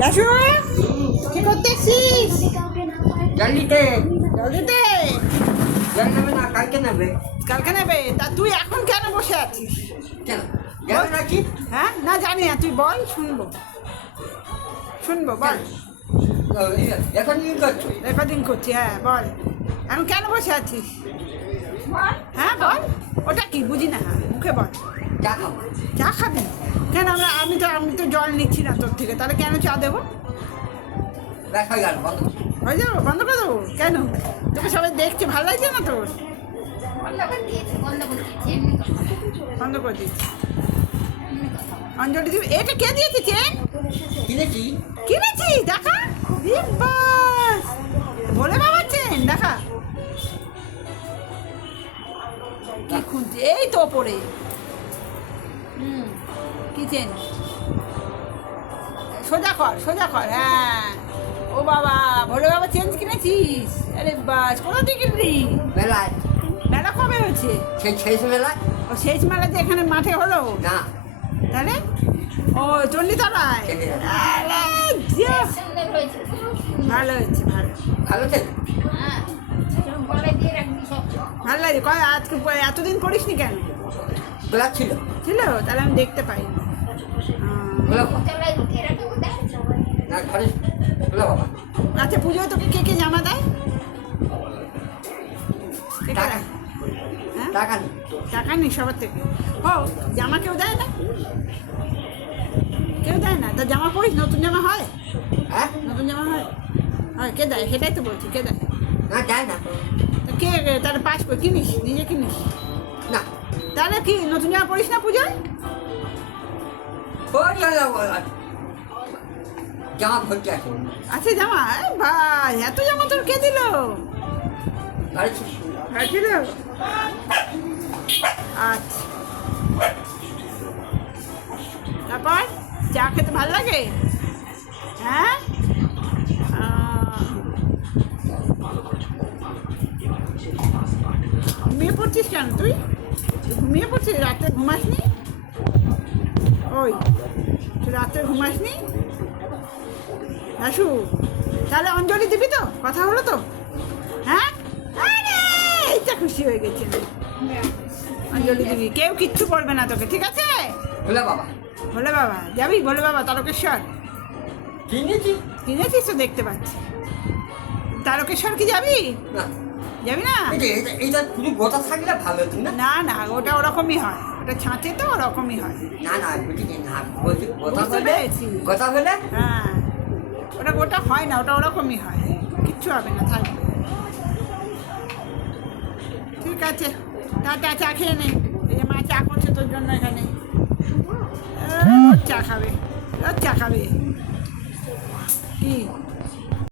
দাশু কি করতেছিস? জল দিতে। জল দিতে? জল নেবে না, কালকে নেবে। কালকে নেবে? তা তুই এখন কেন বসে আছিস? কেন যাবে নাকি? হ্যাঁ, না জানি না, তুই বল, শুনবো বল। এখন কি করছো? রেকর্ডিং করছি, হ্যাঁ বল। এখন কেন বসে আছিস? হ্যাঁ বল, ওটা কি বুঝি না, মুখে বল। চা খাবো। চা খাবি? কেন? আমি তো জল নিচ্ছি না তোর থেকে, তাহলে কেন চা দেবো? ব্যাস হয়ে গেল, বন্ধ। হয়ে যাবো? বন্ধ করে দেবো? কেন? তোকে সবাই দেখছে, ভালো লাগছে না তোর? বন্ধ করে দিচ্ছি। অঞ্জলি দিবি? এটা কে দিয়েছে চেন? কিনেছি। কিনেছি? দেখা বাস, ভোলে বাবার চেন দেখা। কি খুঁজছে? এই তো ওপরে। কি চেন? সোজা কর, হ্যাঁ। ও বাবা, ভোলে বাবা চেন কিনেছিস? আরে বাস, কোথা থেকে কিনলি? মেলায়। মেলা কবে হয়েছে? সেই শেষ মেলায়। ও শেষ মেলা যে এখানে মাঠে হলো? না, তাহলে ও চণ্ডীতলায়। চণ্ডীতলায়। আরে যা, ভালো হয়েছে, ভালো ভালো ছিল। ভালো লাগে। আজকে এতদিন পড়িসনি কেন? গোলাপ ছিল। ছিল? তাহলে আমি দেখতে পাইনি। গোলাপ না, ঘরে গোলাপ বাবা। আচ্ছা, পুজোয় তোকে কে কে জামা দেয়? কে কে টাকা। দেয়? হ্যাঁ, টাকা নেই। টাকা নেই সবার থেকে। ও, জামা কেউ দেয় না? কেউ দেয় না? তা জামা পরিস, নতুন জামা হয়? হ্যাঁ, নতুন জামা হয়? হয়, কে দেয়? সেটাই তো বলছি, কে দেয়? না যায় না। তা কে? তাহলে পাস করে কিনিস, নিজে কিনিস? না, তাহলে কি নতুন জামা পরিস না পুজোয়? ওই জামা ভর্তি আছে। আছে জামা? ভাই, এত জামা তোর কে দিল? ঘরে ছিল। ছিল? আচ্ছা, তারপর চা খেতে ভালো লাগে? হ্যাঁ, ঘুমিয়ে পড়ছিস কেন তুই? ঘুমিয়ে পড়ছিস? রাতে ঘুমাসনি? ওই, তুই রাতে ঘুমাসনি? দাশু, তাহলে অঞ্জলি দিবি তো? কথা হলো তো? হ্যাঁ, আরে এইটা খুশি হয়ে গেছে। অঞ্জলি দিবি, কেউ কিচ্ছু বলবে না তোকে, ঠিক আছে? গোলাপ বাবা ভোলে বাবা যাবি? ভোলে বাবা তারকেশ্বর কিনেছি। কিনেছিস তো, দেখতে পাচ্ছি। তারকেশ্বর কি যাবি? না, যাবি না? এইটা পুরো গোটা থাকলে ভালো হতো না। না না, ওটা ওরকমই হয়, ওটা ছাঁচে তো ওরকমই হয়। না না, বুঝি না, বলছি গোটা বুঝতে হলে। পেরেছি। গোটা হলে হ্যাঁ, ওটা গোটা হয় না, ওটা ওরকমই হয়, কিচ্ছু হবে না, থাকবে। ঠিক আছে, টাটা, চা খেয়ে নে। এই যে মা চা করছে তোর জন্য এখানে। রোজ চা খাবে, রোজ চা খাবে। কি